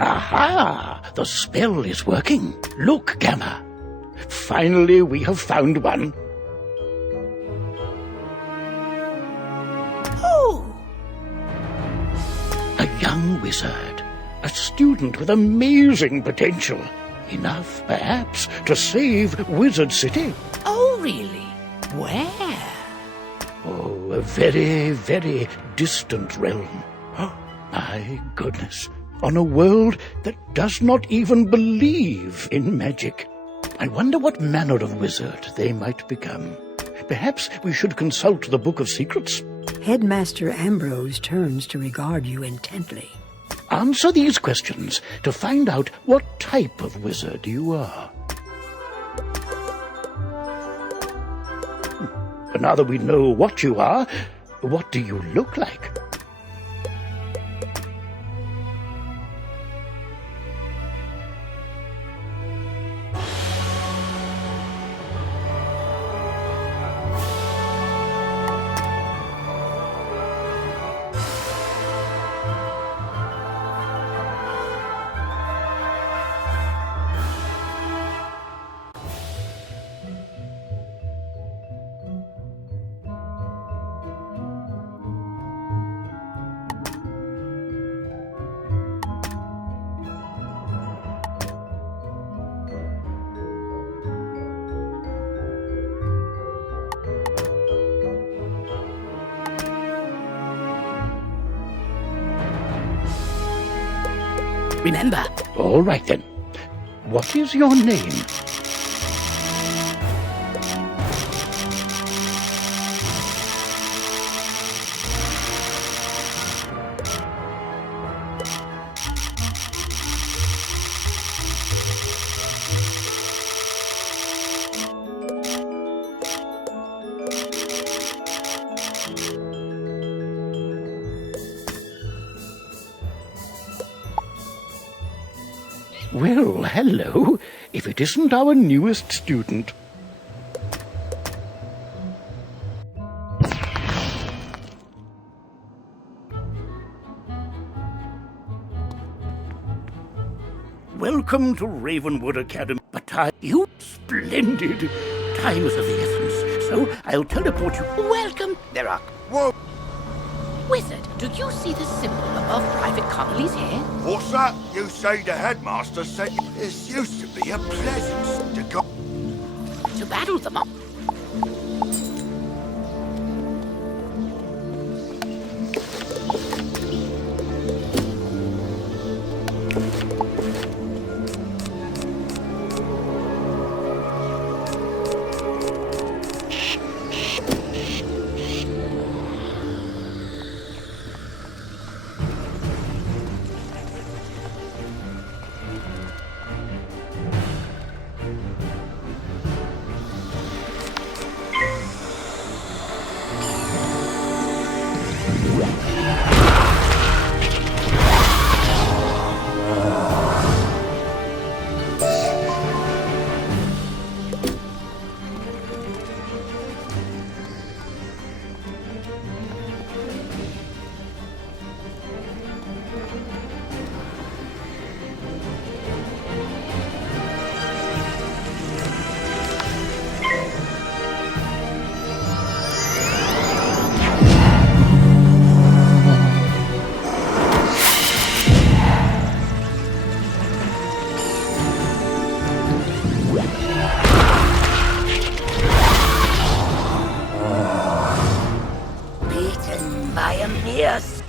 Aha! The spell is working. Look, Gamma. Finally, we have found one. Oh! A young wizard. A student with amazing potential. Enough, perhaps, to save Wizard City. Oh, really? Where? Oh, a very, very distant realm. Oh, my goodness. On a world that does not even believe in magic. I wonder what manner of wizard they might become. Perhaps we should consult the Book of Secrets. Headmaster Ambrose turns to regard you intently. Answer these questions to find out what type of wizard you are. Now that we know what you are, what do you look like? Remember. All right, then. What is your name? Well, hello, if it isn't our newest student. Welcome to Ravenwood Academy. But you splendid. Time is of the essence, so I'll teleport you. Welcome. There are... Whoa! Wizard, do you see the symbol above Private Connolly's head? What's that? You say the headmaster said this used to be a pleasant to go... To battle them all.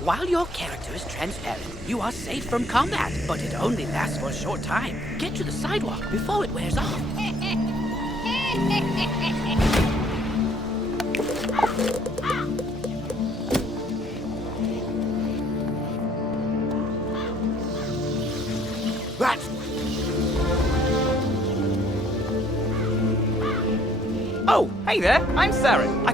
While your character is transparent, you are safe from combat, but it only lasts for a short time. Get to the sidewalk before it wears off. That's... Oh, hey there, I'm Saren.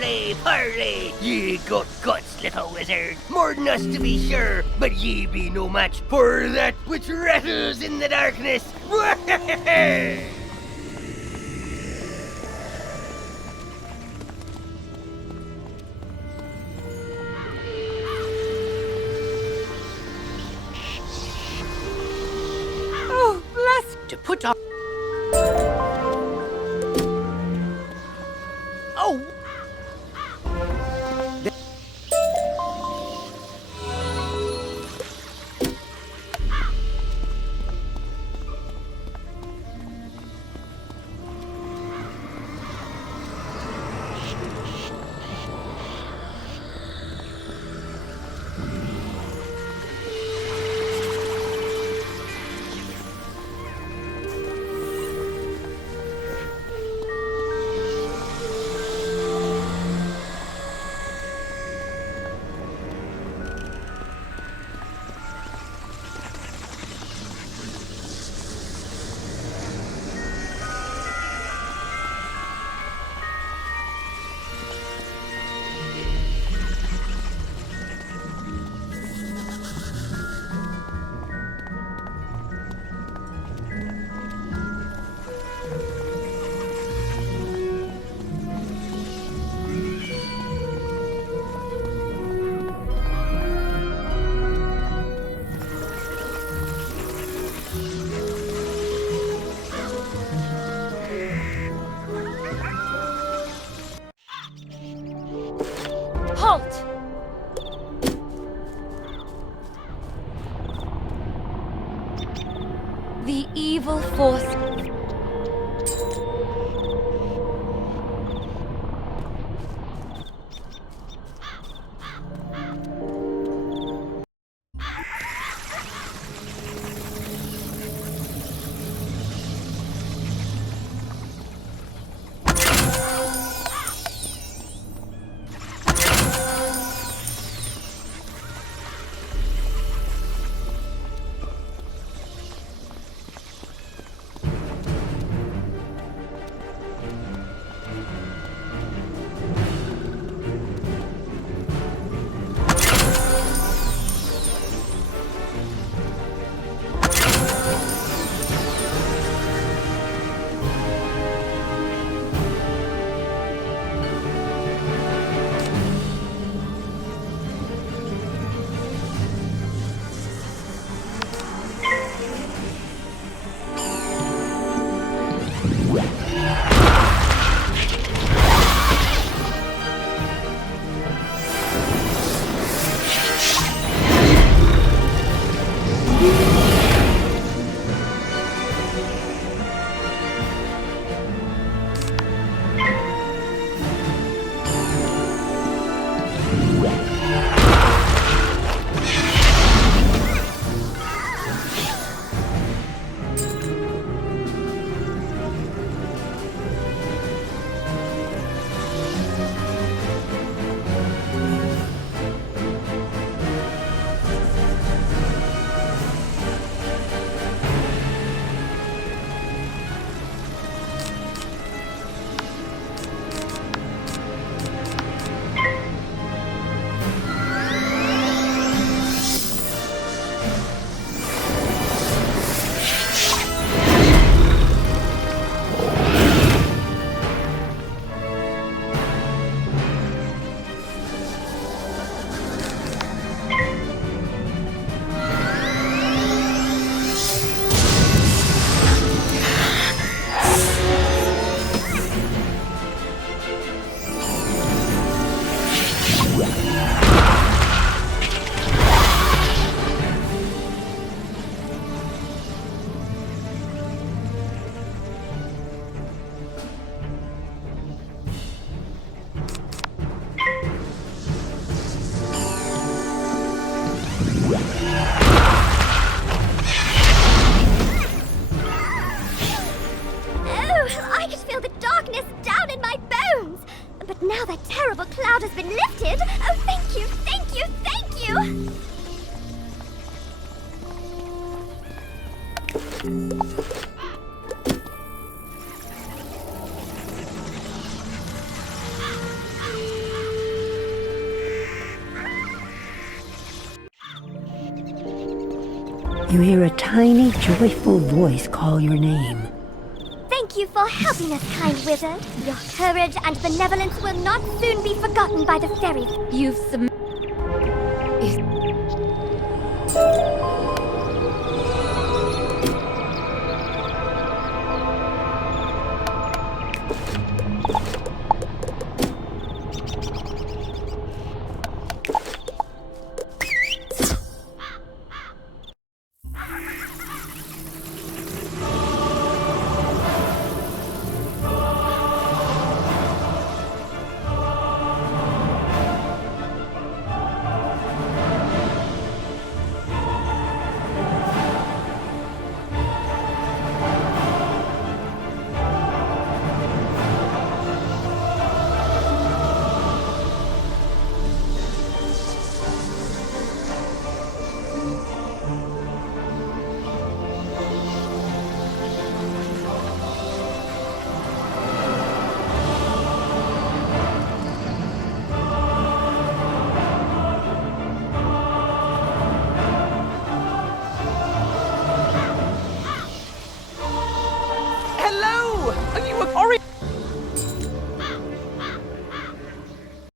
Parley, parley! Ye got guts, little wizard. More than us to be sure, but ye be no match for that which rattles in the darkness. Oh, bless. To put on. Oh. Halt! The evil force. Now that terrible cloud has been lifted! Oh, thank you, thank you, thank you! You hear a tiny, joyful voice call your name. Thank you for helping us, kind wizard. Your courage and benevolence will not soon be forgotten by the fairies. You've